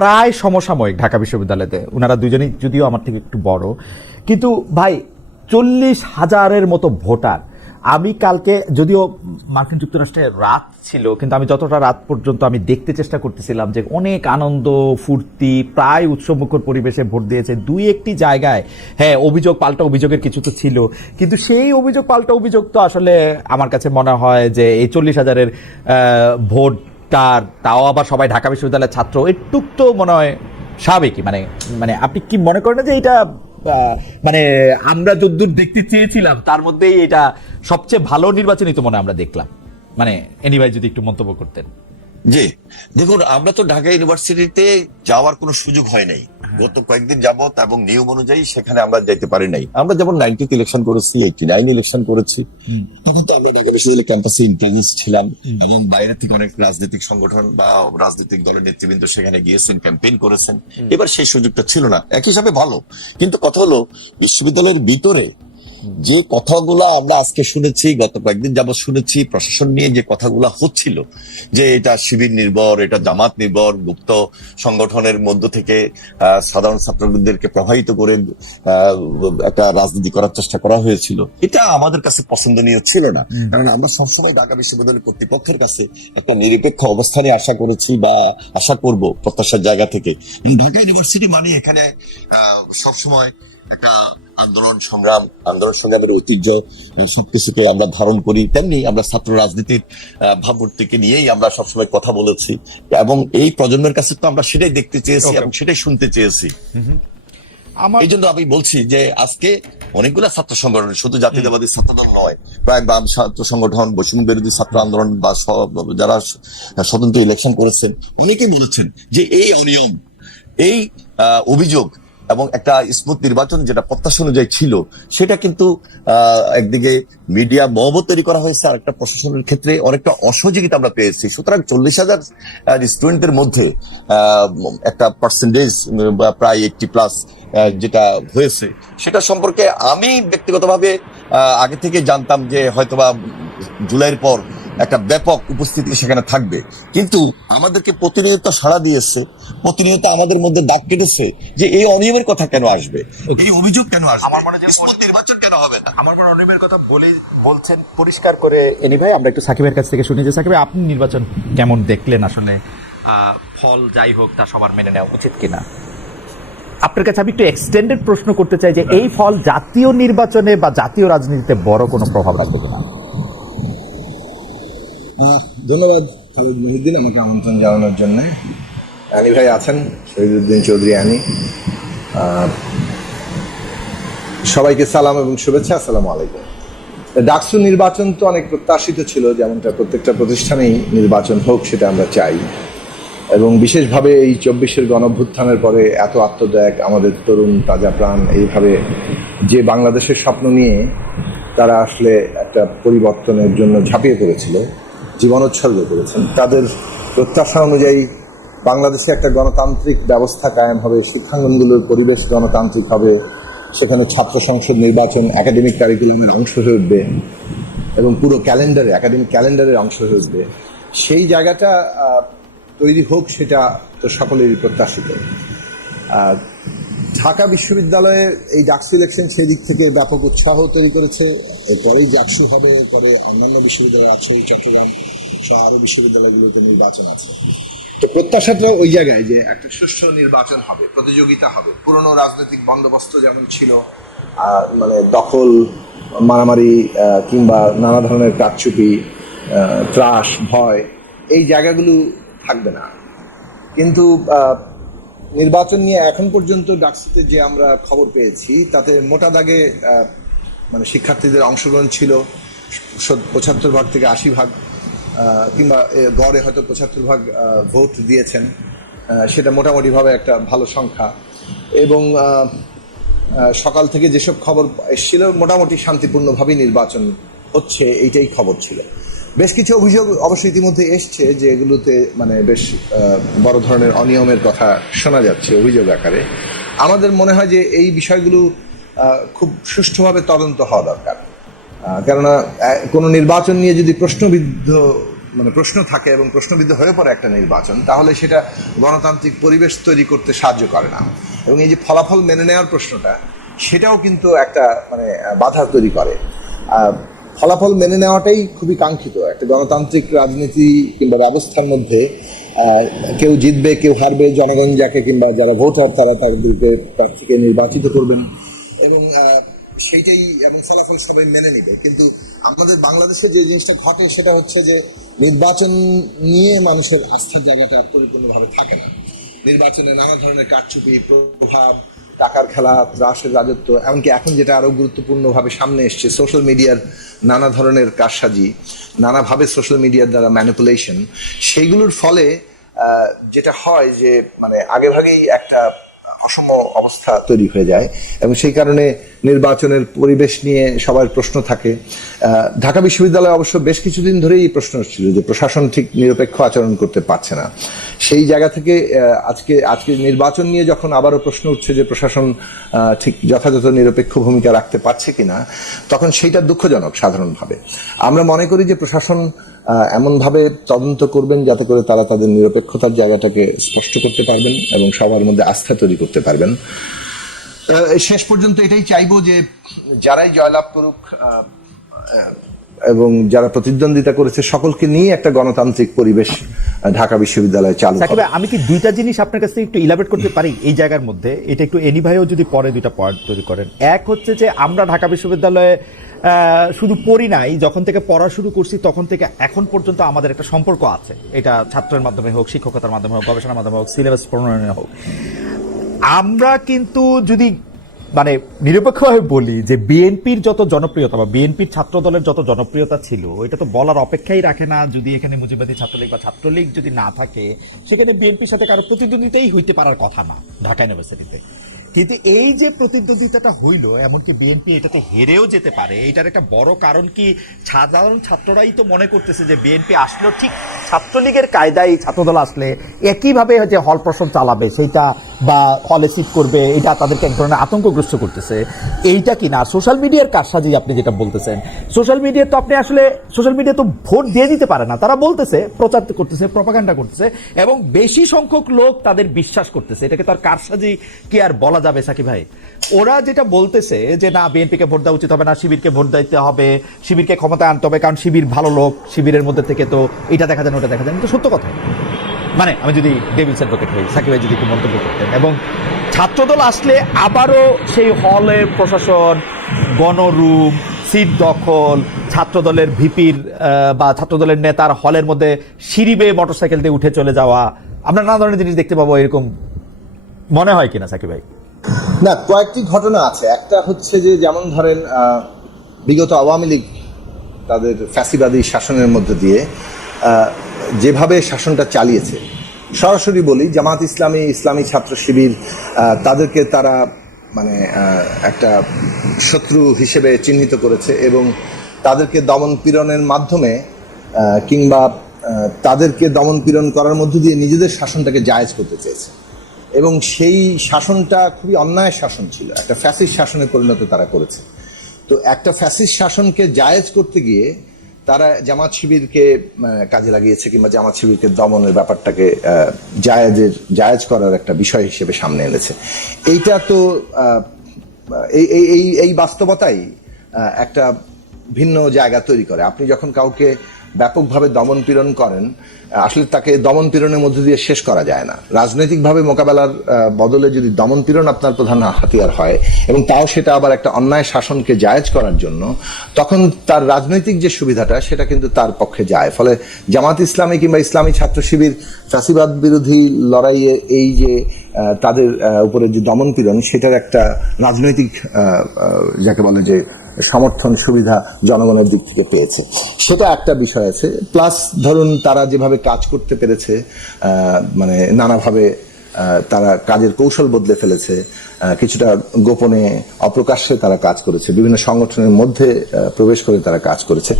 প্রায় সমসাময়িক ঢাকা বিশ্ববিদ্যালয়তে, ওনারা দুজনেই যদিও আমার থেকে একটু বড়, কিন্তু ভাই 40,000-এর মতো ভোটার। আমি কালকে, যদিও মার্কিন যুক্তরাষ্ট্রে রাত ছিল, কিন্তু আমি যতটা রাত পর্যন্ত আমি দেখতে চেষ্টা করতেছিলাম যে অনেক আনন্দ ফুর্তি, প্রায় উৎসবমুখর পরিবেশে ভোট দিয়েছে। দুই একটি জায়গায় হ্যাঁ অভিযোগ পাল্টা অভিযোগের কিছু তো ছিল, কিন্তু সেই অভিযোগ পাল্টা অভিযোগ তো আসলে আমার কাছে মনে হয় যে এই 40,000-এর ভোটটার, তাও আবার সবাই ঢাকা বিশ্ববিদ্যালয়ের ছাত্র, একটুক তো মনে হয় স্বাভাবিকই। মানে মানে আপনি কি মনে করেন না যে এটা মানে আমরা যদ্দূর দেখতে চেয়েছিলাম তার মধ্যেই এটা সবচেয়ে ভালো নির্বাচনই তো মনে আমরা দেখলাম? মানে এনি ভাই যদি একটু মন্তব্য করতেন। জি, দেখুন, আমরা তো ঢাকা ইউনিভার্সিটিতে যাওয়ার কোনো সুযোগ হয় নাই গত কয়েকদিন যাবত, এবং নিয়ম অনুযায়ী সেখানে আমরা যাইতে পারি নাই। আমরা যেমন 90 ইলেকশন করেছি, 89 ইলেকশন করেছি, তখন তো আমরা ঢাকা বিশ্ববিদ্যালয় ক্যাম্পাসে ইন্টেলিজেন্স ছিলাম, এবং বাইরে থেকে অনেক রাজনৈতিক সংগঠন বা রাজনৈতিক দলের নেতৃবৃন্দ সেখানে গিয়েছেন, ক্যাম্পেইন করেছেন। এবার সেই সুযোগটা ছিল না, এক হিসাবে ভালো। কিন্তু কথা হলো, বিশ্ববিদ্যালয়ের ভিতরে যে কথাগুলো আমরা আজকে শুনেছি, গত কয়েকদিন যাবত শুনেছি, প্রশাসন নিয়ে যে কথাগুলো হচ্ছিল, যে এটা শিবির নির্ভর, এটা জামাত নির্ভর, গুপ্ত সংগঠনের মধ্য থেকে সাধারণ ছাত্রদেরকে প্রভাবিত করে একটা রাজনীতি করার চেষ্টা করা হয়েছিল, এটা আমাদের কাছে পছন্দনীয় ছিল না। কারণ আমরা সবসময় ঢাকা বিশ্ববিদ্যালয় কর্তৃপক্ষের কাছে একটা নিরপেক্ষ অবস্থানে আশা করেছি বা আশা করব প্রত্যাশার জায়গা থেকে। ঢাকা ইউনিভার্সিটি মানে এখানে সবসময় একটা আন্দোলন সংগ্রামের ঐতিহ্য সবকিছুকে আমরা ধারণ করি, তেমনি আমরা ছাত্র রাজনীতির ভাবমূর্তিকে নিয়েই আমরা সবসময় কথা বলেছি, এবং এই প্রজন্মের কাছে তো আমরা সেটাই দেখতে চেয়েছি এবং সেটাই শুনতে চেয়েছি। এই জন্য আমি বলছি যে আজকে অনেকগুলো ছাত্র সংগঠন, শুধু জাতীয়তাবাদী ছাত্রদল নয়, প্রায় বাম ছাত্র সংগঠন, বৈষম্য বিরোধী ছাত্র আন্দোলন বা যারা স্বতন্ত্র ইলেকশন করেছেন, অনেকেই বলেছেন যে এই অনিয়ম, এই অভিযোগ এবং একটা স্মুথ নির্বাচন যেটা প্রত্যাশা অনুযায়ী ছিল, সেটা কিন্তু একদিকে মিডিয়া মহবত তৈরি করা হয়েছে, আর একটা প্রশাসনের ক্ষেত্রে অনেকটা অসহযোগিতা আমরা পেয়েছি। সুতরাং 40,000 স্টুডেন্টের মধ্যে একটা পার্সেন্টেজ প্রায় 80+ যেটা হয়েছে, সেটা সম্পর্কে আমি ব্যক্তিগতভাবে আগে থেকে জানতাম যে হয়তোবা জুলাইয়ের পর একটা ব্যাপক উপস্থিতি সেখানে থাকবে, কিন্তু আমাদেরকে প্রতিনিয়ত সাড়া দিয়েছে, প্রতিনিয়ত আমাদের মধ্যে দাগ কেটেছে যে এই অনিয়মের কথা কেন আসবে, এই অভিযোগ কেন আসবে, আমার মনে হয় নির্বাচন কেন হবে না। আমার মনে অনিয়মের কথা বলছেন পরিষ্কার করে এনি ভাই। আমরা একটু সাকিবের কাছ থেকে শুনি যে সাকিব, আপনি নির্বাচন কেমন দেখলেন? আসলে ফল যাই হোক তা সবার মেনে নেওয়া উচিত কিনা? আপনার কাছে আমি একটু এক্সটেন্ডেড প্রশ্ন করতে চাই যে এই ফল জাতীয় নির্বাচনে বা জাতীয় রাজনীতিতে বড় কোনো প্রভাব রাখবে কিনা? ধন্যবাদ খালেদ মহিউদ্দিন আমাকে আমন্ত্রণ জানানোর জন্য। আনি ভাই আছেন, শহীদুদ্দিন চৌধুরী আনি, সবাইকে সালাম এবং শুভেচ্ছা, আসসালামু আলাইকুম। ডাকসু নির্বাচন তো অনেক প্রত্যাশিত ছিল, যেমনটা প্রত্যেকটা প্রতিষ্ঠানেই নির্বাচন হোক সেটা আমরা চাই, এবং বিশেষভাবে এই 24-এর গণঅভ্যুত্থানের পরে এত আত্মত্যাগ, আমাদের তরুণ তাজা প্রাণ এইভাবে যে বাংলাদেশের স্বপ্ন নিয়ে তারা আসলে একটা পরিবর্তনের জন্য ঝাঁপিয়ে পড়েছিল, জীবন উৎসর্গ করেছেন, তাদের প্রত্যাশা অনুযায়ী বাংলাদেশে একটা গণতান্ত্রিক ব্যবস্থা কায়েম হবে, শিক্ষাঙ্গনগুলোর পরিবেশ গণতান্ত্রিক হবে, সেখানে ছাত্র সংসদ নির্বাচন একাডেমিক কারিকুলামের অংশ হয়ে উঠবে এবং পুরো একাডেমিক ক্যালেন্ডারের অংশ হয়ে উঠবে। সেই জায়গাটা তৈরি হোক, সেটা তো সকলেরই প্রত্যাশিত। ঢাকা বিশ্ববিদ্যালয়ে এই ডাকসু ইলেকশন সেদিক থেকে ব্যাপক উৎসাহ তৈরি করেছে। এরপরেই জাকসু হবে, এরপরে অন্যান্য বিশ্ববিদ্যালয় আছে, চট্টগ্রাম সহ আরো বিশ্ববিদ্যালয়গুলোতে নির্বাচন আছে। তো প্রত্যাশাটা ওই জায়গায় যে একটা সুষ্ঠু নির্বাচন হবে, প্রতিযোগিতা হবে। পুরনো রাজনৈতিক বন্দোবস্ত যেমন ছিল, মানে দখল, মারামারি কিংবা নানা ধরনের কারচুপি, ত্রাস, ভয়, এই জায়গাগুলো থাকবে না। কিন্তু নির্বাচন নিয়ে এখন পর্যন্ত ডাকসুতে যে আমরা খবর পেয়েছি, তাতে মোটা দাগে মানে শিক্ষার্থীদের অংশগ্রহণ ছিল 75% থেকে 80%, কিংবা গড়ে হয়তো 75% ভোট দিয়েছেন, সেটা মোটামুটিভাবে একটা ভালো সংখ্যা। এবং সকাল থেকে যেসব খবর এসেছিল, মোটামুটি শান্তিপূর্ণভাবেই নির্বাচন হচ্ছে, এইটাই খবর ছিল। বেশ কিছু অভিযোগ অবশ্য ইতিমধ্যে এসছে, যে এগুলোতে মানে বেশ বড় ধরনের অনিয়মের কথা শোনা যাচ্ছে অভিযোগ আকারে। আমাদের মনে হয় যে এই বিষয়গুলো খুব সুষ্ঠুভাবে তদন্ত হওয়া দরকার, কেননা কোনো নির্বাচন নিয়ে যদি প্রশ্নবিদ্ধ মানে প্রশ্ন থাকে এবং প্রশ্নবিদ্ধ হয়ে পড়ে একটা নির্বাচন, তাহলে সেটা গণতান্ত্রিক পরিবেশ তৈরি করতে সাহায্য করে না। এবং এই যে ফলাফল মেনে নেওয়ার প্রশ্নটা, সেটাও কিন্তু একটা মানে বাধা তৈরি করে। ফলাফল মেনে নেওয়াটাই খুবই কাঙ্ক্ষিত একটা গণতান্ত্রিক রাজনীতি কিংবা ব্যবস্থার মধ্যে। কেউ জিতবে, কেউ হারবে, জনগণ যাকে কিংবা যারা ভোটার তারা তাদেরকে প্রার্থীকে নির্বাচিত করবেন এবং সেইটাই, এবং ফলাফল সবাই মেনে নিবে। কিন্তু আমাদের বাংলাদেশে যে জিনিসটা ঘটে সেটা হচ্ছে যে নির্বাচন নিয়ে মানুষের আস্থার জায়গাটা পরিপূর্ণভাবে থাকে না। নির্বাচনে নানা ধরনের কারচুপি, প্রভাব, টাকার খেলা, ত্রাসের রাজত্ব, এমনকি এখন যেটা আরো গুরুত্বপূর্ণভাবে সামনে এসছে সোশ্যাল মিডিয়ার নানা ধরনের কারসাজি, নানাভাবে সোশ্যাল মিডিয়ার দ্বারা ম্যানিপুলেশন, সেইগুলোর ফলে যেটা হয় যে মানে আগেভাগেই একটা অসম অবস্থা তৈরি হয়ে যায় এবং সেই কারণে নির্বাচনের পরিবেশ নিয়ে সবার প্রশ্ন থাকে। ঢাকা বিশ্ববিদ্যালয়ে অবশ্য বেশ কিছুদিন ধরেই এই প্রশ্ন ছিল যে প্রশাসন ঠিক নিরপেক্ষ আচরণ করতে পারছে না। সেই জায়গা থেকে আজকে নির্বাচন নিয়ে যখন আবারও প্রশ্ন উঠছে যে প্রশাসন ঠিক যথাযথ নিরপেক্ষ ভূমিকা রাখতে পারছে কিনা, তখন সেইটা দুঃখজনক। সাধারণভাবে আমরা মনে করি যে প্রশাসন এমনভাবে তদন্ত করবেন যাতে করে তারা তাদের নিরপেক্ষতার জায়গাটাকে স্পষ্ট করতে পারবেন এবং সবার মধ্যে আস্থা তৈরি করতে পারবেন। শেষ পর্যন্ত এটাই চাইবো যে যারাই জয়লাভ করুক এবং যারা প্রতিদ্বন্দ্বিতা করেছে সকলকে নিয়ে একটা গণতান্ত্রিক পরিবেশ ঢাকা বিশ্ববিদ্যালয়ে চালু হবে। আমি কি দুইটা জিনিস আপনার কাছে একটু ইলাবরেট করতে পারি এই জায়গার মধ্যে? এটা একটু এনি ভাইও যদি পরে দুইটা পয়েন্ট তৈরি করেন। এক হচ্ছে যে আমরা ঢাকা বিশ্ববিদ্যালয়ে শুধু পড়ি নাই, যখন থেকে পড়া শুরু করছি তখন থেকে এখন পর্যন্ত আমাদের একটা সম্পর্ক আছে। এটা ছাত্রের মাধ্যমে হোক, শিক্ষকতার মাধ্যমে হোক, গবেষণার মাধ্যমে হোক, সিলেবাস প্রণয়নে হোক। আমরা কিন্তু যদি মানে নিরপেক্ষভাবে বলি যে বিএনপির যত জনপ্রিয়তা বা বিএনপির ছাত্র দলের যত জনপ্রিয়তা ছিল, এটা তো বলার অপেক্ষাই রাখে না। যদি এখানে মুজিববাদী ছাত্রলীগ বা ছাত্রলীগ যদি না থাকে, সেখানে বিএনপির সাথে কারো প্রতিদ্বন্দ্বিতাই হইতে পারার কথা না ঢাকা ইউনিভার্সিটিতে। কিন্তু এই যে প্রতিদ্বন্দ্বিতাটা হইল, এমনকি বিএনপি এটাতে হেরেও যেতে পারে, এটার একটা বড় কারণ কি সাধারণ ছাত্ররাই তো মনে করতেছে যে বিএনপি আসলেও ঠিক ছাত্রলীগের কায়দায় ছাত্রদল আসলে একইভাবে যে হল প্রশ্ন চালাবে সেইটা বা হলে সিট করবে, এটা তাদেরকে এক ধরনের আতঙ্কগ্রস্ত করতেছে। এইটা কি না সোশ্যাল মিডিয়ার কারসাজি আপনি যেটা বলতেছেন? সোশ্যাল মিডিয়া তো আপনি আসলে সোশ্যাল মিডিয়া তো ভোট দিয়ে দিতে পারে না, তারা বলতেছে, প্রচার করতেছে, প্রপাগান্ডা করতেছে এবং বেশি সংখ্যক লোক তাদের বিশ্বাস করতেছে। এটাকে তার কারসাজি কি আর বলা যাবে সাকিব ভাই? ওরা যেটা বলতেছে যে না বিএনপিকে ভোট দেওয়া উচিত হবে না, শিবিরকে ভোট দিতে হবে, শিবিরকে ক্ষমতায় আনতে হবে, কারণ শিবির ভালো লোক, শিবিরের মধ্যে থেকে তো এটা দেখা যায় না ওটা দেখা যায় না। তো সত্য কথা, মানে আমি যদি ডেভিলস অ্যাডভোকেট হই, সাকিব ভাই যদি একটু মন্তব্য করতেন। এবং ছাত্রদল আসলে আবারও সেই হলের প্রশাসন, গণরুম, সিট দখল, ছাত্রদলের ভিপির বা ছাত্রদলের নেতার হলের মধ্যে সিঁড়ি বেয়ে মোটরসাইকেল দিয়ে উঠে চলে যাওয়া, আমরা নানা ধরনের জিনিস দেখতে পাবো। এরকম মনে হয় কিনা সাকিব ভাই? না, কয়েকটি ঘটনা আছে। একটা হচ্ছে যে যেমন ধরেন বিগত আওয়ামী লীগ তাদের ফ্যাসিবাদী শাসনের মধ্যে দিয়ে যেভাবে শাসনটা চালিয়েছে, সরাসরি বলি জামাত ইসলামী, ইসলামী ছাত্র শিবির, তাদেরকে তারা মানে একটা শত্রু হিসেবে চিহ্নিত করেছে এবং তাদেরকে দমন পীড়নের মাধ্যমে কিংবা তাদেরকে দমন পীড়ন করার মধ্য দিয়ে নিজেদের শাসনটাকে জায়েজ করতে চেয়েছে এবং সেই শাসনটা খুবই অন্যায় শাসন ছিল, একটা ফ্যাসিস্ট শাসনে পরিণত তারা করেছে। তো একটা ফ্যাসিস্ট শাসনকে জায়েজ করতে গিয়ে তারা জামাত শিবিরকে কাজে লাগিয়েছে কিংবা জামাত শিবিরকে দমনের ব্যাপারটাকে জায়েজ করার একটা বিষয় হিসেবে সামনে এনেছে। এইটা তো এই বাস্তবতাই একটা ভিন্ন জায়গা তৈরি করে। আপনি যখন কাউকে ব্যাপকভাবে দমন পীড়ন করেন, আসলে তাকে দমন পীড়নের মধ্যে দিয়ে শেষ করা যায় না। রাজনৈতিকভাবে মোকাবেলার বদলে যদি দমন পীড়ন আপনার প্রধান হাতিয়ার হয় এবং তাও সেটা আবার একটা অন্যায় শাসনকে জায়েজ করার জন্য, তখন তার রাজনৈতিক যে সুবিধাটা সেটা কিন্তু তার পক্ষে যায়। ফলে জামাত ইসলামী কিংবা ইসলামী ছাত্র শিবির ফ্যাসিবাদ বিরোধী লড়াইয়ে এই যে তাদের উপরে যে দমন পীড়ন, সেটার একটা রাজনৈতিক যাকে বলে যে সমর্থন সুবিধা জনগণের দিক থেকে পেয়েছে, সেটা একটা বিষয় আছে। প্লাস ধরুন তারা যেভাবে কাজ করতে পেরেছে, মানে নানাভাবে তারা কাজের কৌশল বদলে ফেলেছে, কিছুটা গোপনে অপ্রকাশ্যে তারা কাজ করেছে, বিভিন্ন সংগঠনের মধ্যে প্রবেশ করে তারা কাজ করেছে।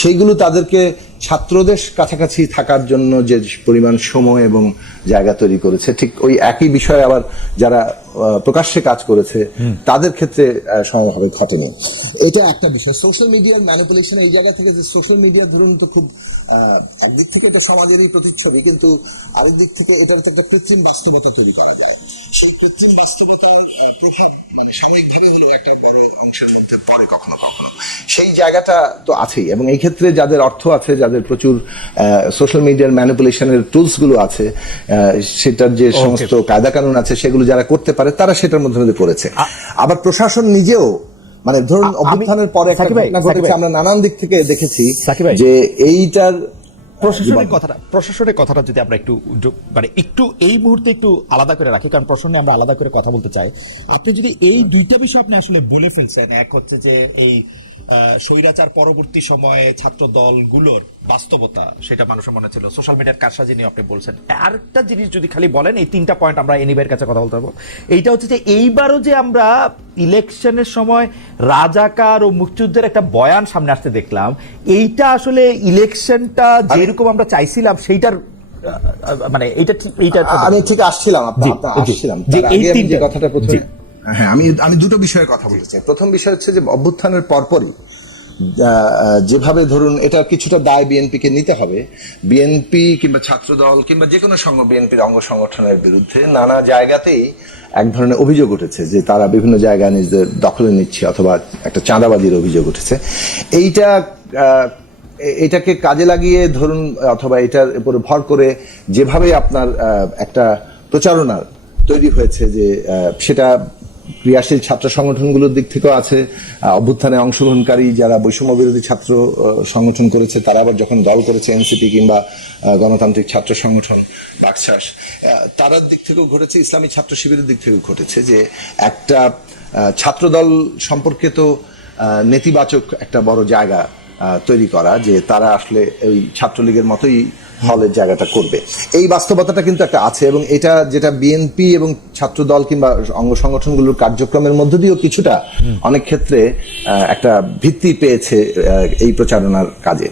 সেইগুলো তাদেরকে ছাত্রদের কাছাকাছি থাকার জন্য যে পরিমাণ সময় এবং জায়গা তৈরি করেছে, ঠিক ওই একই বিষয়ে আবার যারা প্রকাশ্যে কাজ করেছে তাদের ক্ষেত্রে সমভাবে ঘটেনি। এটা একটা বিষয়। সোশ্যাল মিডিয়ার ম্যানিপুলেশন এই জায়গা থেকে, যে সোশ্যাল মিডিয়া ধরুন তো খুব একদিক থেকে এটা সমাজেরই প্রতিচ্ছবি, কিন্তু আরেক দিক থেকে এটার একটা কৃত্রিম বাস্তবতা তৈরি করা যায়। সেই কৃত্রিম বাস্তবতার প্রভাব মানে সাময়িকভাবে হলেও একটা বড় অংশের মধ্যে পড়ে কখনো কখনো, সেই জায়গাটা তো আছেই। এবং এই ক্ষেত্রে যাদের অর্থ আছে, যাদের প্রচুর সোশ্যাল মিডিয়ার ম্যানিপুলেশনের টুলস গুলো আছে, সেটার যে সমস্ত কায়দা কানুন আছে সেগুলো যারা করতে পারে তারা সেটার মধ্যে করেছে। আবার প্রশাসন নিজেও মানে ধরুন অভ্যুত্থানের পরে একটা ঘটনা ঘটেছে, আমরা নানান দিক থেকে দেখেছি যে এইটার প্রশাসনের কথাটা যদি আমরা একটু মানে একটু এই মুহূর্তে একটু আলাদা করে রাখি, কারণ প্রশাসনে আমরা আলাদা করে কথা বলতে চাই। আপনি যদি এই দুইটা বিষয় আপনি আসলে বলে ফেলছেন, এক হচ্ছে যে এই স্বৈরাচার পরবর্তী সময়ে ছাত্র দলগুলোর বাস্তবতা, সেটা মানুষের মনে ছিল, সোশ্যাল মিডিয়ার কারসাজি নিয়ে আপনি বলছেন। আরেকটা জিনিস যদি খালি বলেন, এই তিনটা পয়েন্ট আমরা এনিবের কাছে কথা বলতে পারবো। এইটা হচ্ছে যে এইবারও যে আমরা ইলেকশনের সময় রাজাকার ও মুক্তিযুদ্ধের একটা বয়ান সামনে আসতে দেখলাম, এইটা আসলে ইলেকশনটা যেরকম আমরা চাইছিলাম সেইটার মানে এইটা আমি ঠিক আসছিলাম যে এই তিনটে কথাটা প্রথমে। হ্যাঁ, আমি দুটো বিষয়ের কথা বলতে চাই। প্রথম বিষয় হচ্ছে যে অভ্যুত্থানের পরপরই যেভাবে ধরুন এটা কিছুটা দায় বিএনপিকে নিতে হবে। বিএনপি কিংবা ছাত্রদল কিংবা যে কোনো বিএনপির অঙ্গ সংগঠনের বিরুদ্ধে নানা জায়গাতেই এক ধরনের অভিযোগ উঠেছে যে তারা বিভিন্ন জায়গায় নিজেদের দখলে নিচ্ছে, অথবা একটা চাঁদাবাজির অভিযোগ উঠেছে। এটাকে কাজে লাগিয়ে ধরুন, অথবা এটার উপরে ভর করে যেভাবে আপনার একটা প্রচারণা তৈরি হয়েছে, যে সেটা ক্রিয়াশীল ছাত্র সংগঠনগুলোর দিক থেকেও আছে, অভ্যুত্থানে অংশগ্রহণকারী যারা বৈষম্য বিরোধী ছাত্র সংগঠন করেছে, তারা আবার যখন দল করেছে এনসিপি কিংবা গণতান্ত্রিক ছাত্র সংগঠন বাকশাস, তারার দিক থেকেও ঘটেছে, ইসলামী ছাত্র শিবিরের দিক থেকেও ঘটেছে, যে একটা ছাত্রদল সম্পর্কে তো নেতিবাচক একটা বড় জায়গা তৈরি করা, যে তারা আসলে ওই ছাত্রলীগের মতোই হলের জায়গাটা করবে। এই বাস্তবতাটা কিন্তু একটা আছে, এবং এটা যেটা বিএনপি এবং ছাত্রদল কিংবা অঙ্গ সংগঠনগুলোর কার্যক্রমের মধ্য দিয়েও কিছুটা অনেক ক্ষেত্রে একটা ভিত্তি পেয়েছে এই প্রচারণার কাজে।